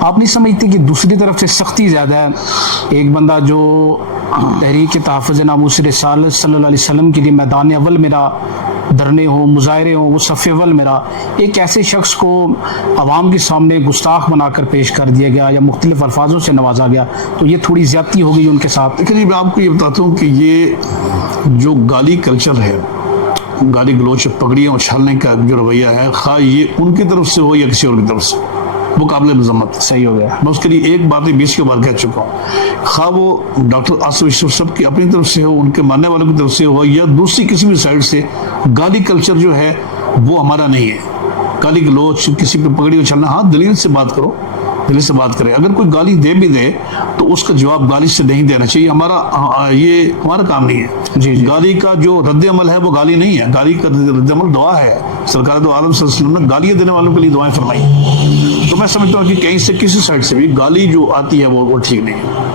آپ نہیں سمجھتے کہ دوسری طرف سے سختی زیادہ ہے؟ ایک بندہ جو تحریک تحفظ ناموس رسالت صلی اللہ علیہ وسلم کے لیے میدان اول میرا دھرنے ہوں، مظاہرے ہوں، وہ صف اول میرا، ایک ایسے شخص کو عوام کے سامنے گستاخ بنا کر پیش کر دیا گیا یا مختلف الفاظوں سے نوازا گیا، تو یہ تھوڑی زیادتی ہو گئی ان کے ساتھ۔ لیکن میں آپ کو یہ بتاتا ہوں کہ یہ جو گالی کلچر ہے، گالی گلوچ پگڑیاں اچھالنے کا جو رویہ ہے، خواہ یہ ان کی طرف سے ہو یا کسی اور کی طرف سے، وہ قابل مذمت۔ صحیح ہو گیا۔ میں اس کے لیے ایک بات 20 کے بار کہہ چکا ہوں، خواہ وہ ڈاکٹر آصف یوسف صاحب کی اپنی طرف سے ہو، ان کے ماننے والوں کی طرف سے ہو، یا دوسری کسی بھی سائڈ سے، گالی کلچر جو ہے وہ ہمارا نہیں ہے۔ گالی گلوچ، کسی پہ پگڑی اچھالنا، ہاں دلیل سے بات کرو، دلیل سے بات کرے۔ اگر کوئی گالی دے بھی دے تو اس کا جواب گالی سے نہیں دینا چاہیے، یہ ہمارا کام نہیں ہے۔ جی گالی کا جو رد عمل ہے وہ گالی نہیں ہے، گالی کا رد عمل دعا ہے۔ سرکار دو عالم صلی اللہ علیہ وسلم نے گالیاں دینے والوں کے لیے دعائیں فرمائی۔ تو میں سمجھتا ہوں کہ کہیں سے کسی سائڈ سے بھی گالی جو آتی ہے وہ ٹھیک نہیں ہے۔